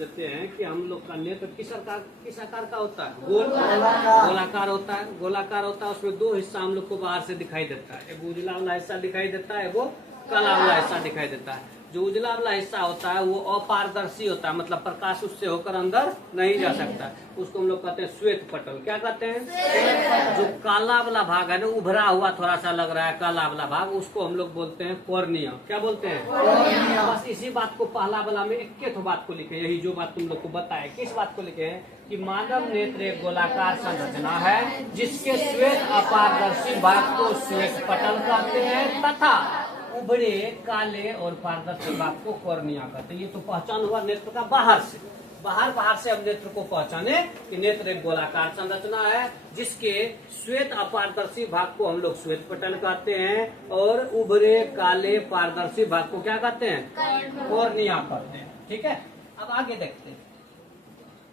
देते हैं कि हम लोग का नेत्र किस आकार का होता है? गोलाकार होता है। गोलाकार होता है, उसमें दो हिस्सा हम लोग को बाहर से दिखाई देता है। एक उजला वाला हिस्सा दिखाई देता है, वो काला वाला हिस्सा दिखाई देता है। जो उजला वाला हिस्सा होता है वो अपारदर्शी होता है, मतलब प्रकाश उससे होकर अंदर नहीं जा सकता। उसको हम लोग कहते हैं श्वेत पटल। क्या कहते हैं? जो काला वाला भाग है ना, उभरा हुआ थोड़ा सा लग रहा है काला वाला भाग, उसको हम लोग बोलते हैं कॉर्निया। क्या बोलते हैं? बस इसी बात को पहला वाला में एक बात को लिखे, यही जो बात तुम लोग को बताए। किस बात को लिखे हैं? कि मानव नेत्र एक गोलाकार संरचना है जिसके श्वेत अपारदर्शी भाग को श्वेत पटल कहते हैं तथा उभरे काले और पारदर्शी भाग को कॉर्निया कहते हैं। ये तो पहचान हुआ नेत्र का बाहर से। बाहर से हम नेत्र को पहचाने कि नेत्र एक गोलाकार संरचना है जिसके श्वेत अपारदर्शी भाग को हम लोग श्वेत पटल कहते हैं और उभरे काले पारदर्शी भाग को क्या कहते हैं? कॉर्निया कहते हैं। ठीक है, अब आगे देखते हैं।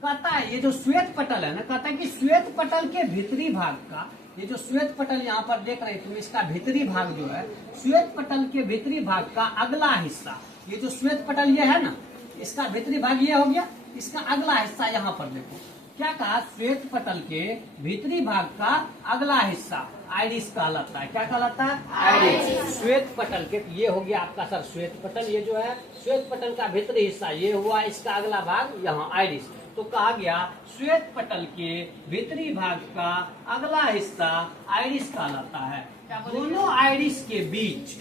कहता है ये जो श्वेत पटल है ना, कहता है कि श्वेत पटल के भीतरी भाग का, ये जो श्वेत पटल यहाँ पर देख रहे तुम, इसका भीतरी भाग जो है, श्वेत पटल के भीतरी भाग का अगला हिस्सा, ये जो श्वेत पटल ये है ना, इसका भीतरी भाग ये हो गया। इसका अगला हिस्सा यहाँ पर देखो क्या कहा? श्वेत पटल के भीतरी भाग का अगला हिस्सा आइरिस कहलाता है। क्या कहलाता है? आइरिस। श्वेत पटल के, ये हो गया आपका सर श्वेत पटल। ये जो है श्वेत पटल का भीतरी हिस्सा ये हुआ, इसका अगला भाग यहाँ आइरिस। तो कहा गया श्वेत पटल के भीतरी भाग का अगला हिस्सा आइरिस कहलाता है। दोनों आइरिस के बीच,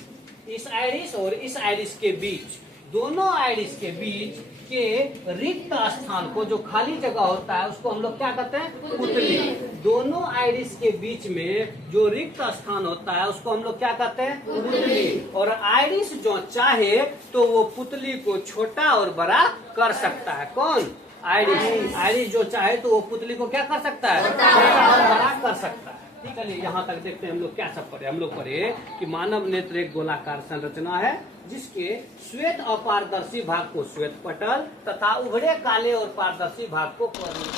इस आइरिस और इस आइरिस के बीच, दोनों आइरिस के बीच के रिक्त स्थान को, जो खाली जगह होता है, उसको हम लोग क्या कहते हैं? पुतली। दोनों आइरिस के बीच में जो रिक्त स्थान होता है उसको हम लोग क्या कहते हैं? पुतली। और आइरिस जो चाहे तो वो पुतली को छोटा और बड़ा कर सकता है। कौन? आइरिस। आइरिस जो चाहे तो वो पुतली को क्या कर सकता है? छोटा और बड़ा कर सकता है। ठीक है, यहाँ तक देखते हैं हम लोग क्या सब पढ़े। हम लोग पढ़े कि मानव नेत्र एक गोलाकार संरचना है जिसके श्वेत अपारदर्शी भाग को श्वेत पटल तथा उभरे काले और पारदर्शी भाग को कॉर्निया।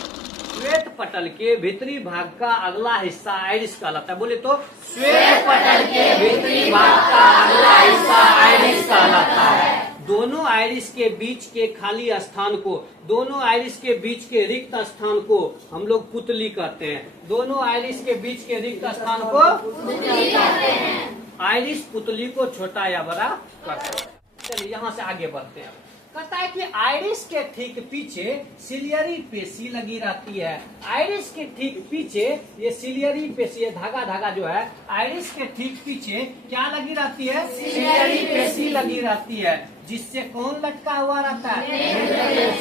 श्वेत पटल के भीतरी भाग का अगला हिस्सा आइरिस कहलाता है। बोले तो श्वेत पटल के भीतरी भाग का अगला हिस्सा आइरिस कहलाता है। दोनों आइरिस के बीच के खाली स्थान को, दोनों आइरिस के बीच के रिक्त स्थान को हम लोग पुतली कहते हैं। दोनों आइरिस के बीच के रिक्त स्थान को पुतली कहते हैं। आइरिस पुतली को छोटा या बड़ा कर सकते हैं। चलिए यहाँ से आगे बढ़ते हैं। कहता है कि आइरिस के ठीक पीछे सिलियरी पेशी लगी रहती है। आइरिस के ठीक पीछे ये सिलियरी पेशी, ये धागा जो है, आइरिस के ठीक पीछे क्या लगी रहती है? सिलियरी पेशी लगी रहती है, जिससे कौन लटका हुआ रहता है?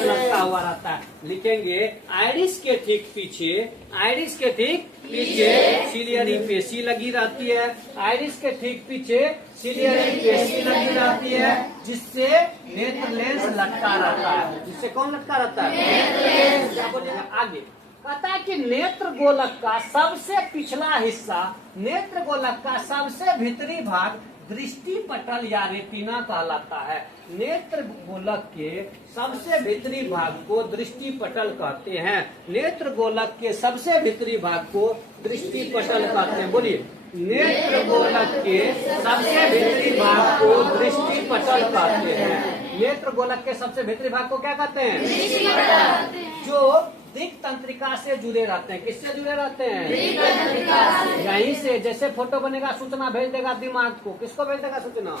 लटका हुआ रहता है। लिखेंगे आइरिस के ठीक पीछे, आइरिस के ठीक पीछे सिलियरी पेशी लगी रहती है। आइरिस के ठीक पीछे सिलियरी पेशी लगी रहती है जिससे नेत्र लेंस लटका रहता है। जिससे कौन लटका रहता है? क्या बोलिएगा आगे? कहता है कि नेत्र गोलक का सबसे पिछला हिस्सा, नेत्र गोलक का सबसे भीतरी भाग दृष्टि पटल या रेटिना कहलाता है। नेत्र गोलक के सबसे भीतरी भाग को दृष्टि पटल कहते हैं। नेत्र गोलक के सबसे भीतरी भाग को दृष्टि पटल कहते हैं। बोलिए, नेत्र गोलक के सबसे भीतरी भाग को दृष्टि पटल कहते हैं। नेत्र गोलक के सबसे भीतरी भाग को क्या कहते हैं? जो दिक् तंत्रिका से जुड़े रहते हैं। किससे जुड़े रहते हैं? यहीं से जैसे फोटो बनेगा सूचना भेज देगा दिमाग को। किसको भेज देगा सूचना?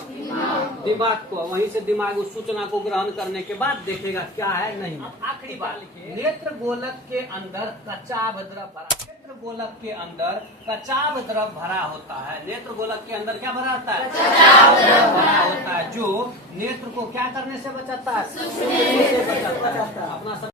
दिमाग को। वहीं से दिमाग उस सूचना को ग्रहण करने के बाद देखेगा क्या है नहीं। आखिरी बात लिखिए, नेत्र गोलक के अंदर कचाभ द्रव भरा। नेत्र गोलक के अंदर कचाभ द्रव भरा होता है। नेत्र गोलक के अंदर क्या भरा होता है? कचाभ द्रव भरा होता है, जो नेत्र को क्या करने से बचाता है? से बचाता है। अपना